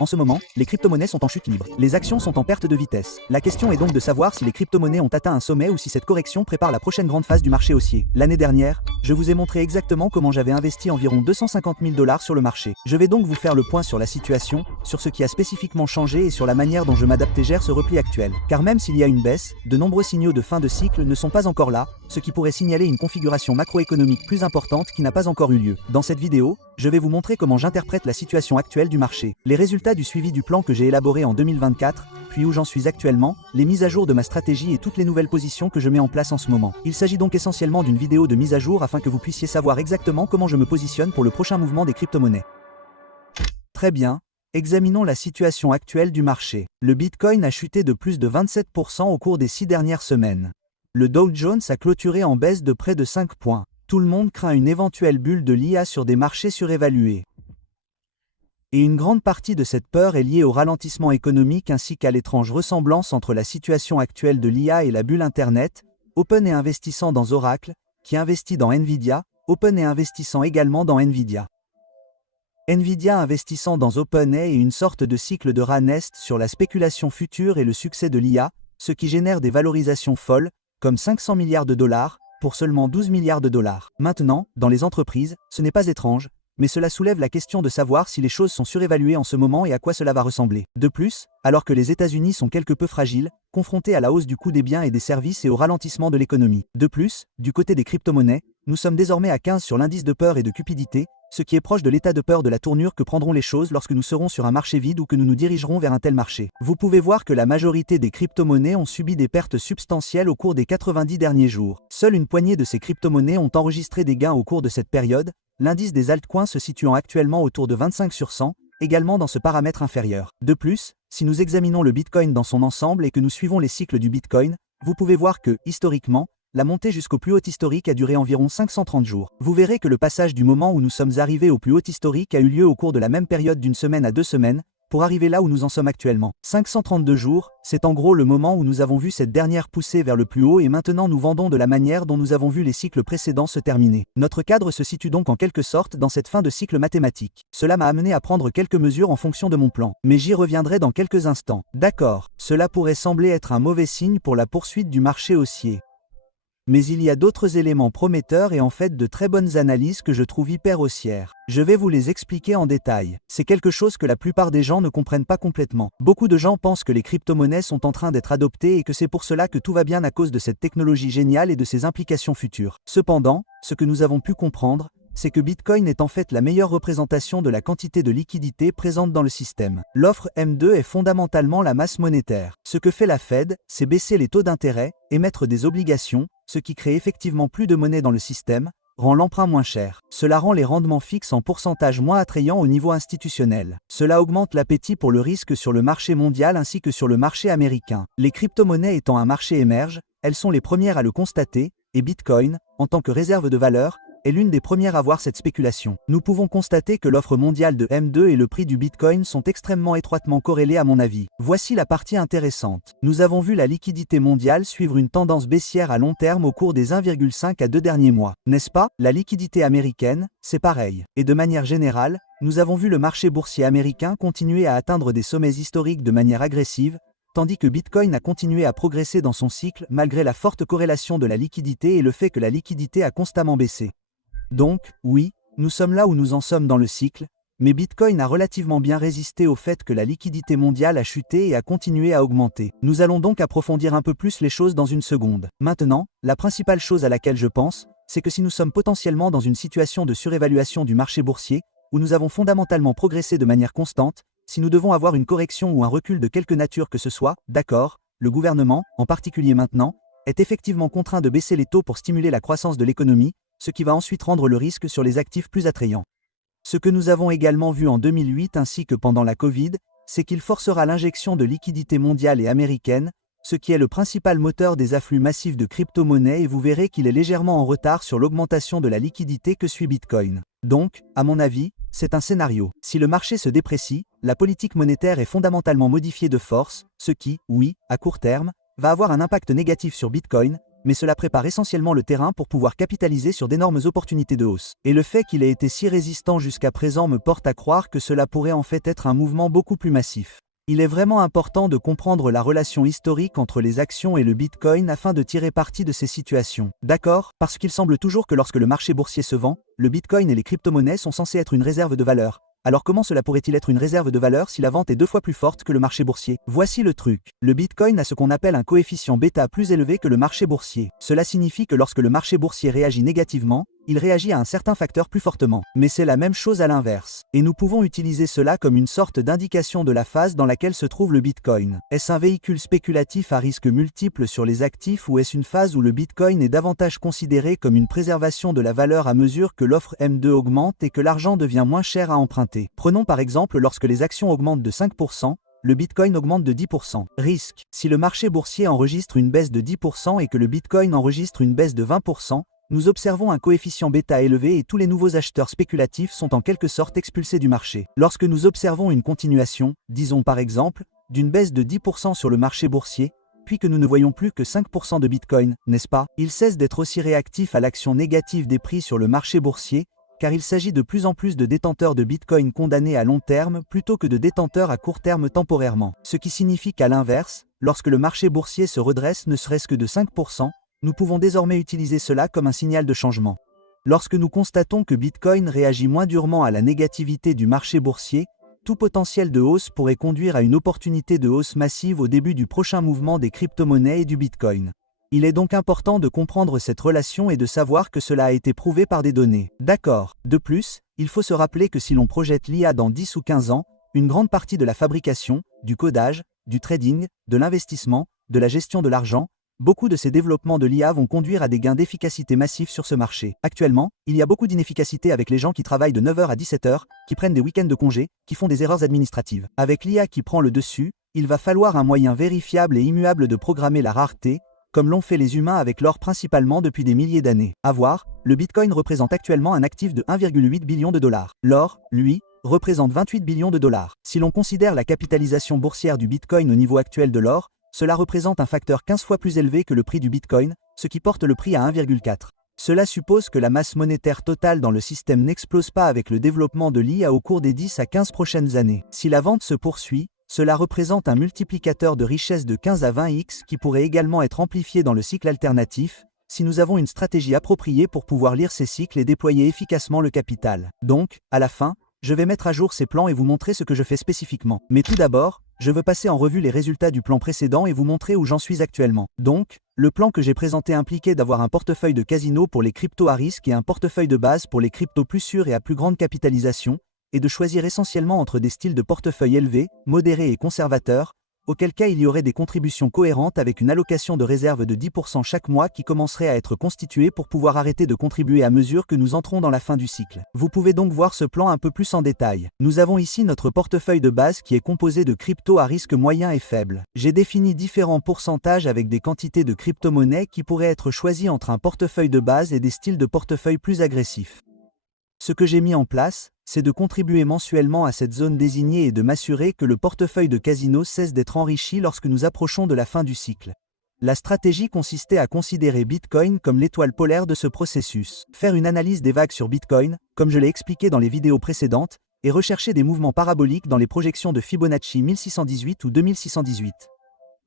En ce moment, les crypto-monnaies sont en chute libre. Les actions sont en perte de vitesse. La question est donc de savoir si les crypto-monnaies ont atteint un sommet ou si cette correction prépare la prochaine grande phase du marché haussier. L'année dernière, je vous ai montré exactement comment j'avais investi environ 250 000 $ sur le marché. Je vais donc vous faire le point sur la situation, sur ce qui a spécifiquement changé et sur la manière dont je m'adapte et gère ce repli actuel. Car même s'il y a une baisse, de nombreux signaux de fin de cycle ne sont pas encore là, ce qui pourrait signaler une configuration macroéconomique plus importante qui n'a pas encore eu lieu. Dans cette vidéo, je vais vous montrer comment j'interprète la situation actuelle du marché, les résultats du suivi du plan que j'ai élaboré en 2024, puis où j'en suis actuellement, les mises à jour de ma stratégie et toutes les nouvelles positions que je mets en place en ce moment. Il s'agit donc essentiellement d'une vidéo de mise à jour afin que vous puissiez savoir exactement comment je me positionne pour le prochain mouvement des crypto-monnaies. Très bien, examinons la situation actuelle du marché. Le Bitcoin a chuté de plus de 27% au cours des 6 dernières semaines. Le Dow Jones a clôturé en baisse de près de 5 points. Tout le monde craint une éventuelle bulle de l'IA sur des marchés surévalués. Et une grande partie de cette peur est liée au ralentissement économique ainsi qu'à l'étrange ressemblance entre la situation actuelle de l'IA et la bulle Internet, Open est investissant dans Oracle, qui investit dans Nvidia, Open est investissant également dans Nvidia. Nvidia investissant dans OpenAI et une sorte de cycle de Ranest sur la spéculation future et le succès de l'IA, ce qui génère des valorisations folles, comme 500 milliards de dollars, pour seulement 12 milliards de dollars. Maintenant, dans les entreprises, ce n'est pas étrange, mais cela soulève la question de savoir si les choses sont surévaluées en ce moment et à quoi cela va ressembler. De plus, alors que les États-Unis sont quelque peu fragiles, confrontés à la hausse du coût des biens et des services et au ralentissement de l'économie. De plus, du côté des crypto-monnaies, nous sommes désormais à 15 sur l'indice de peur et de cupidité, ce qui est proche de l'état de peur de la tournure que prendront les choses lorsque nous serons sur un marché vide ou que nous nous dirigerons vers un tel marché. Vous pouvez voir que la majorité des crypto-monnaies ont subi des pertes substantielles au cours des 90 derniers jours. Seule une poignée de ces crypto-monnaies ont enregistré des gains au cours de cette période, l'indice des altcoins se situant actuellement autour de 25 sur 100, également dans ce paramètre inférieur. De plus, si nous examinons le Bitcoin dans son ensemble et que nous suivons les cycles du Bitcoin, vous pouvez voir que, historiquement, la montée jusqu'au plus haut historique a duré environ 530 jours. Vous verrez que le passage du moment où nous sommes arrivés au plus haut historique a eu lieu au cours de la même période d'une semaine à 2 semaines, pour arriver là où nous en sommes actuellement. 532 jours, c'est en gros le moment où nous avons vu cette dernière poussée vers le plus haut et maintenant nous vendons de la manière dont nous avons vu les cycles précédents se terminer. Notre cadre se situe donc en quelque sorte dans cette fin de cycle mathématique. Cela m'a amené à prendre quelques mesures en fonction de mon plan, mais j'y reviendrai dans quelques instants. D'accord, cela pourrait sembler être un mauvais signe pour la poursuite du marché haussier. Mais il y a d'autres éléments prometteurs et en fait de très bonnes analyses que je trouve hyper haussières. Je vais vous les expliquer en détail. C'est quelque chose que la plupart des gens ne comprennent pas complètement. Beaucoup de gens pensent que les crypto-monnaies sont en train d'être adoptées et que c'est pour cela que tout va bien à cause de cette technologie géniale et de ses implications futures. Cependant, ce que nous avons pu comprendre, c'est que Bitcoin est en fait la meilleure représentation de la quantité de liquidité présente dans le système. L'offre M2 est fondamentalement la masse monétaire. Ce que fait la Fed, c'est baisser les taux d'intérêt, émettre des obligations, ce qui crée effectivement plus de monnaie dans le système, rend l'emprunt moins cher. Cela rend les rendements fixes en pourcentage moins attrayants au niveau institutionnel. Cela augmente l'appétit pour le risque sur le marché mondial ainsi que sur le marché américain. Les crypto-monnaies étant un marché émerge, elles sont les premières à le constater, et Bitcoin, en tant que réserve de valeur, est l'une des premières à voir cette spéculation. Nous pouvons constater que l'offre mondiale de M2 et le prix du Bitcoin sont extrêmement étroitement corrélés à mon avis. Voici la partie intéressante. Nous avons vu la liquidité mondiale suivre une tendance baissière à long terme au cours des 1,5 à 2 derniers mois. N'est-ce pas? La liquidité américaine, c'est pareil. Et de manière générale, nous avons vu le marché boursier américain continuer à atteindre des sommets historiques de manière agressive, tandis que Bitcoin a continué à progresser dans son cycle malgré la forte corrélation de la liquidité et le fait que la liquidité a constamment baissé. Donc, oui, nous sommes là où nous en sommes dans le cycle, mais Bitcoin a relativement bien résisté au fait que la liquidité mondiale a chuté et a continué à augmenter. Nous allons donc approfondir un peu plus les choses dans une seconde. Maintenant, la principale chose à laquelle je pense, c'est que si nous sommes potentiellement dans une situation de surévaluation du marché boursier, où nous avons fondamentalement progressé de manière constante, si nous devons avoir une correction ou un recul de quelque nature que ce soit, d'accord, le gouvernement, en particulier maintenant, est effectivement contraint de baisser les taux pour stimuler la croissance de l'économie, ce qui va ensuite rendre le risque sur les actifs plus attrayant. Ce que nous avons également vu en 2008 ainsi que pendant la Covid, c'est qu'il forcera l'injection de liquidités mondiale et américaine, ce qui est le principal moteur des afflux massifs de crypto-monnaies et vous verrez qu'il est légèrement en retard sur l'augmentation de la liquidité que suit Bitcoin. Donc, à mon avis, c'est un scénario. Si le marché se déprécie, la politique monétaire est fondamentalement modifiée de force, ce qui, oui, à court terme, va avoir un impact négatif sur Bitcoin, mais cela prépare essentiellement le terrain pour pouvoir capitaliser sur d'énormes opportunités de hausse. Et le fait qu'il ait été si résistant jusqu'à présent me porte à croire que cela pourrait en fait être un mouvement beaucoup plus massif. Il est vraiment important de comprendre la relation historique entre les actions et le Bitcoin afin de tirer parti de ces situations. D'accord? Parce qu'il semble toujours que lorsque le marché boursier se vend, le Bitcoin et les crypto-monnaies sont censés être une réserve de valeur. Alors comment cela pourrait-il être une réserve de valeur si la vente est 2 fois plus forte que le marché boursier? Voici le truc. Le Bitcoin a ce qu'on appelle un coefficient bêta plus élevé que le marché boursier. Cela signifie que lorsque le marché boursier réagit négativement, il réagit à un certain facteur plus fortement. Mais c'est la même chose à l'inverse. Et nous pouvons utiliser cela comme une sorte d'indication de la phase dans laquelle se trouve le Bitcoin. Est-ce un véhicule spéculatif à risque multiple sur les actifs ou est-ce une phase où le Bitcoin est davantage considéré comme une préservation de la valeur à mesure que l'offre M2 augmente et que l'argent devient moins cher à emprunter? Prenons par exemple lorsque les actions augmentent de 5%, le Bitcoin augmente de 10%. Risque. Si le marché boursier enregistre une baisse de 10% et que le Bitcoin enregistre une baisse de 20%, nous observons un coefficient bêta élevé et tous les nouveaux acheteurs spéculatifs sont en quelque sorte expulsés du marché. Lorsque nous observons une continuation, disons par exemple, d'une baisse de 10% sur le marché boursier, puis que nous ne voyons plus que 5% de Bitcoin, n'est-ce pas? Il cesse d'être aussi réactif à l'action négative des prix sur le marché boursier, car il s'agit de plus en plus de détenteurs de Bitcoin condamnés à long terme plutôt que de détenteurs à court terme temporairement. Ce qui signifie qu'à l'inverse, lorsque le marché boursier se redresse ne serait-ce que de 5%, nous pouvons désormais utiliser cela comme un signal de changement. Lorsque nous constatons que Bitcoin réagit moins durement à la négativité du marché boursier, tout potentiel de hausse pourrait conduire à une opportunité de hausse massive au début du prochain mouvement des crypto-monnaies et du Bitcoin. Il est donc important de comprendre cette relation et de savoir que cela a été prouvé par des données. D'accord. De plus, il faut se rappeler que si l'on projette l'IA dans 10 ou 15 ans, une grande partie de la fabrication, du codage, du trading, de l'investissement, de la gestion de l'argent, beaucoup de ces développements de l'IA vont conduire à des gains d'efficacité massifs sur ce marché. Actuellement, il y a beaucoup d'inefficacité avec les gens qui travaillent de 9h à 17h, qui prennent des week-ends de congé, qui font des erreurs administratives. Avec l'IA qui prend le dessus, il va falloir un moyen vérifiable et immuable de programmer la rareté, comme l'ont fait les humains avec l'or principalement depuis des milliers d'années. À voir, le Bitcoin représente actuellement un actif de 1,8 billion de dollars. L'or, lui, représente 28 billions de dollars. Si l'on considère la capitalisation boursière du Bitcoin au niveau actuel de l'or, cela représente un facteur 15 fois plus élevé que le prix du Bitcoin, ce qui porte le prix à 1,4. Cela suppose que la masse monétaire totale dans le système n'explose pas avec le développement de l'IA au cours des 10 à 15 prochaines années. Si la vente se poursuit, cela représente un multiplicateur de richesse de 15 à 20x qui pourrait également être amplifié dans le cycle alternatif, si nous avons une stratégie appropriée pour pouvoir lire ces cycles et déployer efficacement le capital. Donc, à la fin, je vais mettre à jour ces plans et vous montrer ce que je fais spécifiquement. Mais tout d'abord, je veux passer en revue les résultats du plan précédent et vous montrer où j'en suis actuellement. Donc, le plan que j'ai présenté impliquait d'avoir un portefeuille de casino pour les cryptos à risque et un portefeuille de base pour les cryptos plus sûrs et à plus grande capitalisation, et de choisir essentiellement entre des styles de portefeuille élevés, modérés et conservateurs, auquel cas il y aurait des contributions cohérentes avec une allocation de réserve de 10% chaque mois qui commencerait à être constituée pour pouvoir arrêter de contribuer à mesure que nous entrons dans la fin du cycle. Vous pouvez donc voir ce plan un peu plus en détail. Nous avons ici notre portefeuille de base qui est composé de cryptos à risque moyen et faible. J'ai défini différents pourcentages avec des quantités de crypto-monnaies qui pourraient être choisies entre un portefeuille de base et des styles de portefeuille plus agressifs. Ce que j'ai mis en place, c'est de contribuer mensuellement à cette zone désignée et de m'assurer que le portefeuille de casino cesse d'être enrichi lorsque nous approchons de la fin du cycle. La stratégie consistait à considérer Bitcoin comme l'étoile polaire de ce processus, faire une analyse des vagues sur Bitcoin, comme je l'ai expliqué dans les vidéos précédentes, et rechercher des mouvements paraboliques dans les projections de Fibonacci 1618 ou 2618.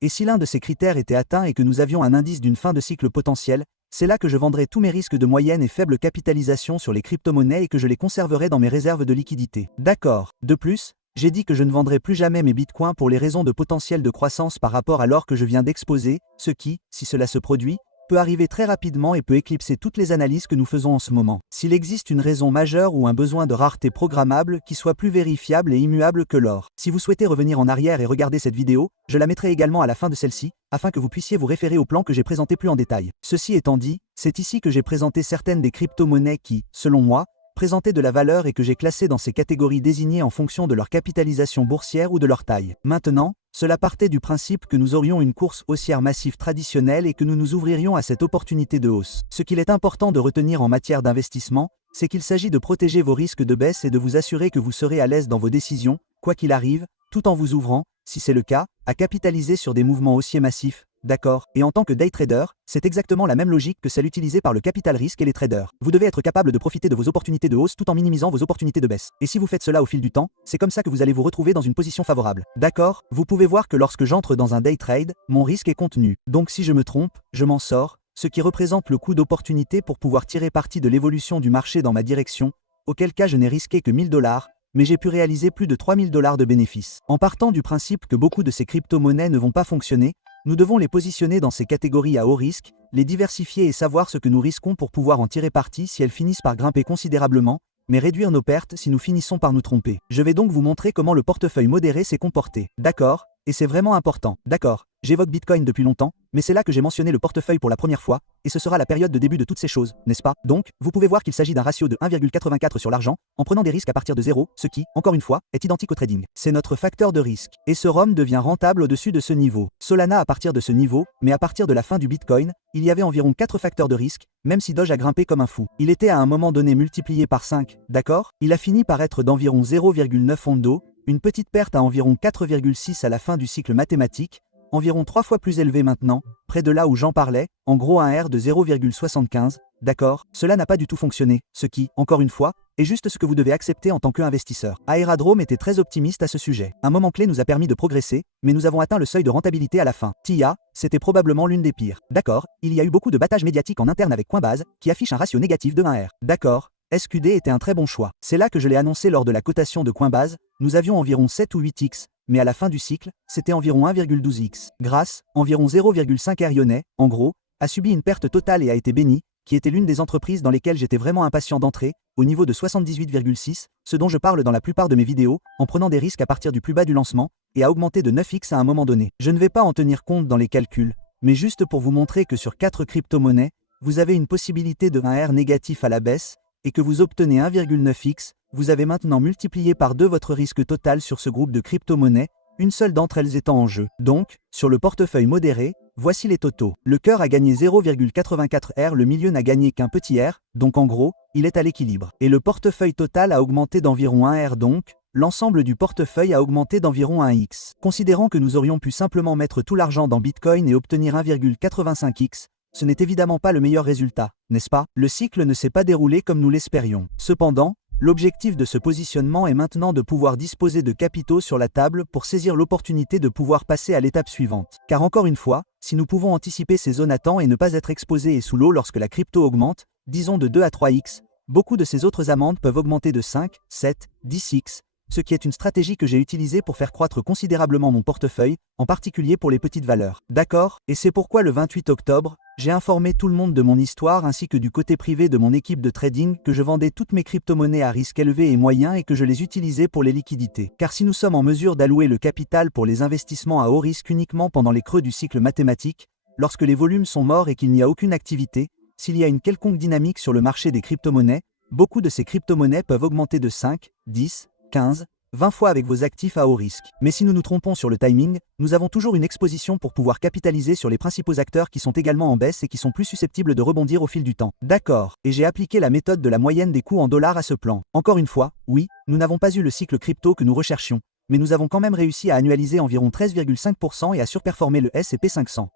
Et si l'un de ces critères était atteint et que nous avions un indice d'une fin de cycle potentielle, c'est là que je vendrai tous mes risques de moyenne et faible capitalisation sur les crypto-monnaies et que je les conserverai dans mes réserves de liquidité. D'accord. De plus, j'ai dit que je ne vendrai plus jamais mes bitcoins pour les raisons de potentiel de croissance par rapport à l'or que je viens d'exposer, ce qui, si cela se produit, peut arriver très rapidement et peut éclipser toutes les analyses que nous faisons en ce moment. S'il existe une raison majeure ou un besoin de rareté programmable qui soit plus vérifiable et immuable que l'or. Si vous souhaitez revenir en arrière et regarder cette vidéo, je la mettrai également à la fin de celle-ci, afin que vous puissiez vous référer au plan que j'ai présenté plus en détail. Ceci étant dit, c'est ici que j'ai présenté certaines des crypto-monnaies qui, selon moi, présentaient de la valeur et que j'ai classées dans ces catégories désignées en fonction de leur capitalisation boursière ou de leur taille. Maintenant, cela partait du principe que nous aurions une course haussière massive traditionnelle et que nous nous ouvririons à cette opportunité de hausse. Ce qu'il est important de retenir en matière d'investissement, c'est qu'il s'agit de protéger vos risques de baisse et de vous assurer que vous serez à l'aise dans vos décisions, quoi qu'il arrive, tout en vous ouvrant, si c'est le cas, à capitaliser sur des mouvements haussiers massifs, D'accord, et en tant que day trader, c'est exactement la même logique que celle utilisée par le capital risque et les traders. Vous devez être capable de profiter de vos opportunités de hausse tout en minimisant vos opportunités de baisse. Et si vous faites cela au fil du temps, c'est comme ça que vous allez vous retrouver dans une position favorable. D'accord, vous pouvez voir que lorsque j'entre dans un day trade, mon risque est contenu. Donc si je me trompe, je m'en sors, ce qui représente le coût d'opportunité pour pouvoir tirer parti de l'évolution du marché dans ma direction, auquel cas je n'ai risqué que 1000 $, mais j'ai pu réaliser plus de 3000 $ de bénéfices. En partant du principe que beaucoup de ces crypto-monnaies ne vont pas fonctionner, nous devons les positionner dans ces catégories à haut risque, les diversifier et savoir ce que nous risquons pour pouvoir en tirer parti si elles finissent par grimper considérablement, mais réduire nos pertes si nous finissons par nous tromper. Je vais donc vous montrer comment le portefeuille modéré s'est comporté. D'accord, et c'est vraiment important. D'accord, j'évoque Bitcoin depuis longtemps, mais c'est là que j'ai mentionné le portefeuille pour la première fois, et ce sera la période de début de toutes ces choses, n'est-ce pas? Donc, vous pouvez voir qu'il s'agit d'un ratio de 1,84 sur l'argent, en prenant des risques à partir de 0, ce qui, encore une fois, est identique au trading. C'est notre facteur de risque. Et ce ROM devient rentable au-dessus de ce niveau. Solana à partir de ce niveau, mais à partir de la fin du Bitcoin, il y avait environ 4 facteurs de risque, même si Doge a grimpé comme un fou. Il était à un moment donné multiplié par 5, d'accord? Il a fini par être d'environ 0,9 Ondo, une petite perte à environ 4,6 à la fin du cycle mathématique, environ 3 fois plus élevé maintenant, près de là où j'en parlais, en gros un R de 0,75, d'accord? Cela n'a pas du tout fonctionné, ce qui, encore une fois, est juste ce que vous devez accepter en tant qu'investisseur. Aerodrome était très optimiste à ce sujet. Un moment clé nous a permis de progresser, mais nous avons atteint le seuil de rentabilité à la fin. TIA, c'était probablement l'une des pires. D'accord, il y a eu beaucoup de battage médiatique en interne avec Coinbase, qui affiche un ratio négatif de 1R. D'accord. SQD était un très bon choix. C'est là que je l'ai annoncé lors de la cotation de Coinbase, nous avions environ 7 ou 8x, mais à la fin du cycle, c'était environ 1,12x. Grâce, environ 0,5 R lyonnais, en gros, a subi une perte totale et a été béni, qui était l'une des entreprises dans lesquelles j'étais vraiment impatient d'entrer, au niveau de 78,6, ce dont je parle dans la plupart de mes vidéos, en prenant des risques à partir du plus bas du lancement, et a augmenté de 9x à un moment donné. Je ne vais pas en tenir compte dans les calculs, mais juste pour vous montrer que sur 4 crypto-monnaies, vous avez une possibilité de 1R négatif à la baisse, et que vous obtenez 1,9x, vous avez maintenant multiplié par 2 votre risque total sur ce groupe de crypto-monnaies, une seule d'entre elles étant en jeu. Donc, sur le portefeuille modéré, voici les totaux. Le cœur a gagné 0,84 R, le milieu n'a gagné qu'un petit R, donc en gros, il est à l'équilibre. Et le portefeuille total a augmenté d'environ 1 R donc, l'ensemble du portefeuille a augmenté d'environ 1x. Considérant que nous aurions pu simplement mettre tout l'argent dans Bitcoin et obtenir 1,85x, ce n'est évidemment pas le meilleur résultat, n'est-ce pas? Le cycle ne s'est pas déroulé comme nous l'espérions. Cependant, l'objectif de ce positionnement est maintenant de pouvoir disposer de capitaux sur la table pour saisir l'opportunité de pouvoir passer à l'étape suivante. Car encore une fois, si nous pouvons anticiper ces zones à temps et ne pas être exposés et sous l'eau lorsque la crypto augmente, disons de 2 à 3x, beaucoup de ces autres amendes peuvent augmenter de 5, 7, 10x, ce qui est une stratégie que j'ai utilisée pour faire croître considérablement mon portefeuille, en particulier pour les petites valeurs. D'accord? Et c'est pourquoi le 28 octobre, j'ai informé tout le monde de mon histoire ainsi que du côté privé de mon équipe de trading que je vendais toutes mes crypto-monnaies à risque élevé et moyen et que je les utilisais pour les liquidités. Car si nous sommes en mesure d'allouer le capital pour les investissements à haut risque uniquement pendant les creux du cycle mathématique, lorsque les volumes sont morts et qu'il n'y a aucune activité, s'il y a une quelconque dynamique sur le marché des crypto-monnaies, beaucoup de ces crypto-monnaies peuvent augmenter de 5, 10, 15, 20 fois avec vos actifs à haut risque. Mais si nous nous trompons sur le timing, nous avons toujours une exposition pour pouvoir capitaliser sur les principaux acteurs qui sont également en baisse et qui sont plus susceptibles de rebondir au fil du temps. D'accord, et j'ai appliqué la méthode de la moyenne des coûts en dollars à ce plan. Encore une fois, oui, nous n'avons pas eu le cycle crypto que nous recherchions, mais nous avons quand même réussi à annualiser environ 13,5% et à surperformer le S&P 500.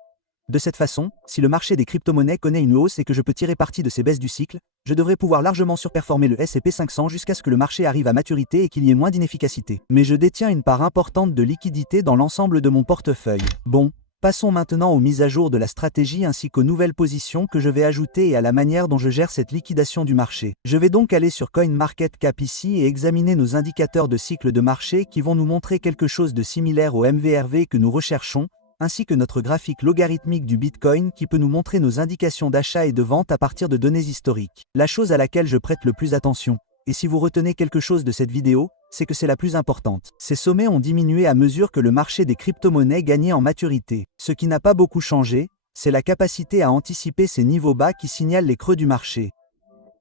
De cette façon, si le marché des crypto-monnaies connaît une hausse et que je peux tirer parti de ces baisses du cycle, je devrais pouvoir largement surperformer le S&P 500 jusqu'à ce que le marché arrive à maturité et qu'il y ait moins d'inefficacité. Mais je détiens une part importante de liquidité dans l'ensemble de mon portefeuille. Bon, passons maintenant aux mises à jour de la stratégie ainsi qu'aux nouvelles positions que je vais ajouter et à la manière dont je gère cette liquidation du marché. Je vais donc aller sur CoinMarketCap ici et examiner nos indicateurs de cycle de marché qui vont nous montrer quelque chose de similaire au MVRV que nous recherchons, ainsi que notre graphique logarithmique du Bitcoin qui peut nous montrer nos indications d'achat et de vente à partir de données historiques. La chose à laquelle je prête le plus attention, et si vous retenez quelque chose de cette vidéo, c'est que c'est la plus importante. Ces sommets ont diminué à mesure que le marché des crypto-monnaies gagnait en maturité. Ce qui n'a pas beaucoup changé, c'est la capacité à anticiper ces niveaux bas qui signalent les creux du marché.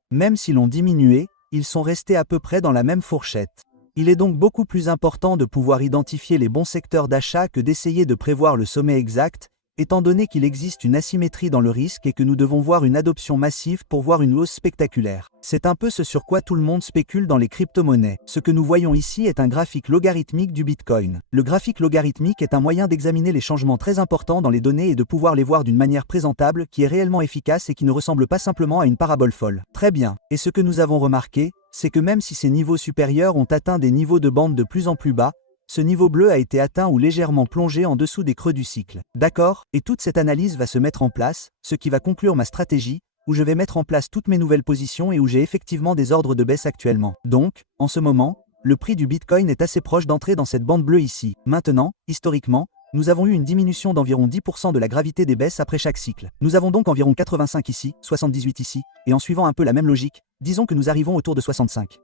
Même s'ils ont diminué, ils sont restés à peu près dans la même fourchette. Il est donc beaucoup plus important de pouvoir identifier les bons secteurs d'achat que d'essayer de prévoir le sommet exact, étant donné qu'il existe une asymétrie dans le risque et que nous devons voir une adoption massive pour voir une hausse spectaculaire. C'est un peu ce sur quoi tout le monde spécule dans les crypto-monnaies. Ce que nous voyons ici est un graphique logarithmique du Bitcoin. Le graphique logarithmique est un moyen d'examiner les changements très importants dans les données et de pouvoir les voir d'une manière présentable qui est réellement efficace et qui ne ressemble pas simplement à une parabole folle. Très bien. Et ce que nous avons remarqué, c'est que même si ces niveaux supérieurs ont atteint des niveaux de bande de plus en plus bas, ce niveau bleu a été atteint ou légèrement plongé en dessous des creux du cycle. D'accord? Et toute cette analyse va se mettre en place, ce qui va conclure ma stratégie, où je vais mettre en place toutes mes nouvelles positions et où j'ai effectivement des ordres de baisse actuellement. Donc, en ce moment, le prix du Bitcoin est assez proche d'entrer dans cette bande bleue ici. Maintenant, historiquement, nous avons eu une diminution d'environ 10% de la gravité des baisses après chaque cycle. Nous avons donc environ 85 ici, 78 ici, et en suivant un peu la même logique, disons que nous arrivons autour de 65.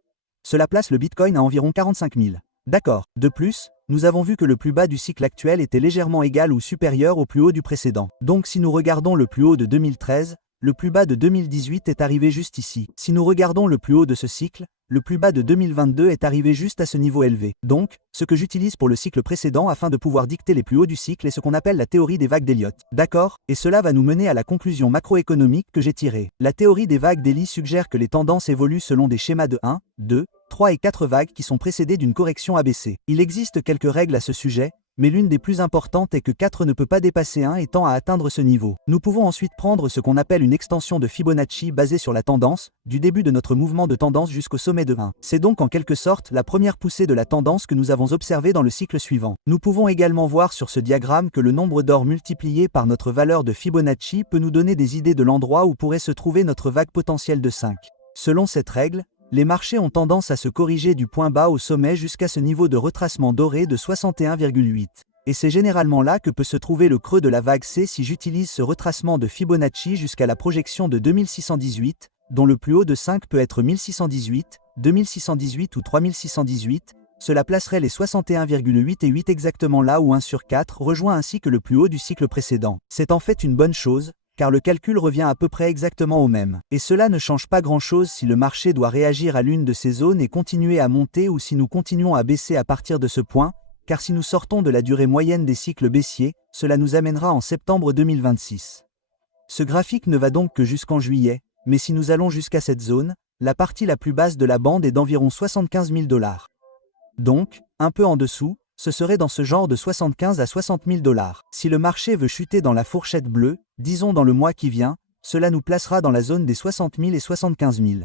Cela place le Bitcoin à environ 45 000. D'accord. De plus, nous avons vu que le plus bas du cycle actuel était légèrement égal ou supérieur au plus haut du précédent. Donc si nous regardons le plus haut de 2013, le plus bas de 2018 est arrivé juste ici. Si nous regardons le plus haut de ce cycle, le plus bas de 2022 est arrivé juste à ce niveau élevé. Donc, ce que j'utilise pour le cycle précédent afin de pouvoir dicter les plus hauts du cycle est ce qu'on appelle la théorie des vagues d'Elliott. D'accord? Et cela va nous mener à la conclusion macroéconomique que j'ai tirée. La théorie des vagues d'Elliott suggère que les tendances évoluent selon des schémas de 1, 2, 3 et 4 vagues qui sont précédées d'une correction ABC. Il existe quelques règles à ce sujet, mais l'une des plus importantes est que 4 ne peut pas dépasser 1 et tend à atteindre ce niveau. Nous pouvons ensuite prendre ce qu'on appelle une extension de Fibonacci basée sur la tendance, du début de notre mouvement de tendance jusqu'au sommet de 1. C'est donc en quelque sorte la première poussée de la tendance que nous avons observée dans le cycle suivant. Nous pouvons également voir sur ce diagramme que le nombre d'or multiplié par notre valeur de Fibonacci peut nous donner des idées de l'endroit où pourrait se trouver notre vague potentielle de 5. Selon cette règle, les marchés ont tendance à se corriger du point bas au sommet jusqu'à ce niveau de retracement doré de 61,8. Et c'est généralement là que peut se trouver le creux de la vague C si j'utilise ce retracement de Fibonacci jusqu'à la projection de 2618, dont le plus haut de 5 peut être 1618, 2618 ou 3618, cela placerait les 61,8 et 8 exactement là où 1 sur 4 rejoint ainsi que le plus haut du cycle précédent. C'est en fait une bonne chose, car le calcul revient à peu près exactement au même. Et cela ne change pas grand-chose si le marché doit réagir à l'une de ces zones et continuer à monter ou si nous continuons à baisser à partir de ce point, car si nous sortons de la durée moyenne des cycles baissiers, cela nous amènera en septembre 2026. Ce graphique ne va donc que jusqu'en juillet, mais si nous allons jusqu'à cette zone, la partie la plus basse de la bande est d'environ 75 000 $. Donc, un peu en dessous, ce serait dans ce genre de 75 à 60 000 $. Si le marché veut chuter dans la fourchette bleue, disons dans le mois qui vient, cela nous placera dans la zone des 60 000 et 75 000.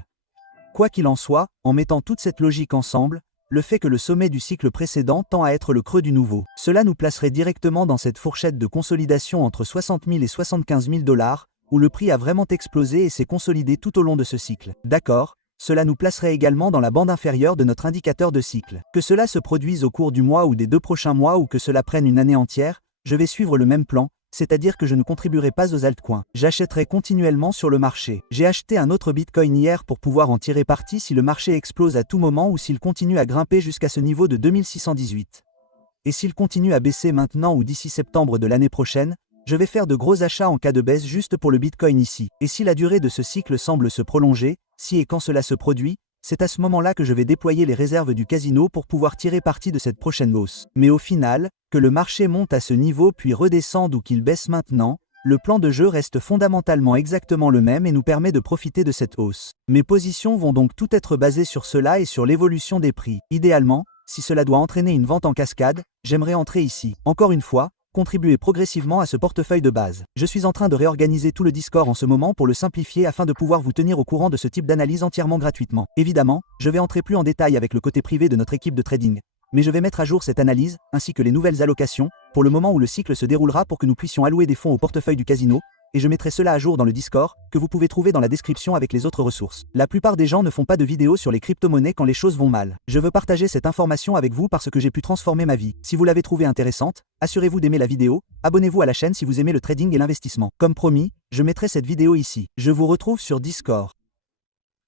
Quoi qu'il en soit, en mettant toute cette logique ensemble, le fait que le sommet du cycle précédent tend à être le creux du nouveau, cela nous placerait directement dans cette fourchette de consolidation entre 60 000 et 75 000 $, où le prix a vraiment explosé et s'est consolidé tout au long de ce cycle. D'accord? Cela nous placerait également dans la bande inférieure de notre indicateur de cycle. Que cela se produise au cours du mois ou des 2 prochains mois ou que cela prenne une année entière, je vais suivre le même plan, c'est-à-dire que je ne contribuerai pas aux altcoins. J'achèterai continuellement sur le marché. J'ai acheté un autre Bitcoin hier pour pouvoir en tirer parti si le marché explose à tout moment ou s'il continue à grimper jusqu'à ce niveau de 2618. Et s'il continue à baisser maintenant ou d'ici septembre de l'année prochaine, je vais faire de gros achats en cas de baisse juste pour le Bitcoin ici. Et si la durée de ce cycle semble se prolonger, si et quand cela se produit, c'est à ce moment-là que je vais déployer les réserves du casino pour pouvoir tirer parti de cette prochaine hausse. Mais au final, que le marché monte à ce niveau puis redescende ou qu'il baisse maintenant, le plan de jeu reste fondamentalement exactement le même et nous permet de profiter de cette hausse. Mes positions vont donc toutes être basées sur cela et sur l'évolution des prix. Idéalement, si cela doit entraîner une vente en cascade, j'aimerais entrer ici. Encore une fois, contribuer progressivement à ce portefeuille de base. Je suis en train de réorganiser tout le Discord en ce moment pour le simplifier afin de pouvoir vous tenir au courant de ce type d'analyse entièrement gratuitement. Évidemment, je vais entrer plus en détail avec le côté privé de notre équipe de trading, mais je vais mettre à jour cette analyse, ainsi que les nouvelles allocations, pour le moment où le cycle se déroulera pour que nous puissions allouer des fonds au portefeuille du casino, et je mettrai cela à jour dans le Discord, que vous pouvez trouver dans la description avec les autres ressources. La plupart des gens ne font pas de vidéos sur les crypto-monnaies quand les choses vont mal. Je veux partager cette information avec vous parce que j'ai pu transformer ma vie. Si vous l'avez trouvée intéressante, assurez-vous d'aimer la vidéo, abonnez-vous à la chaîne si vous aimez le trading et l'investissement. Comme promis, je mettrai cette vidéo ici. Je vous retrouve sur Discord.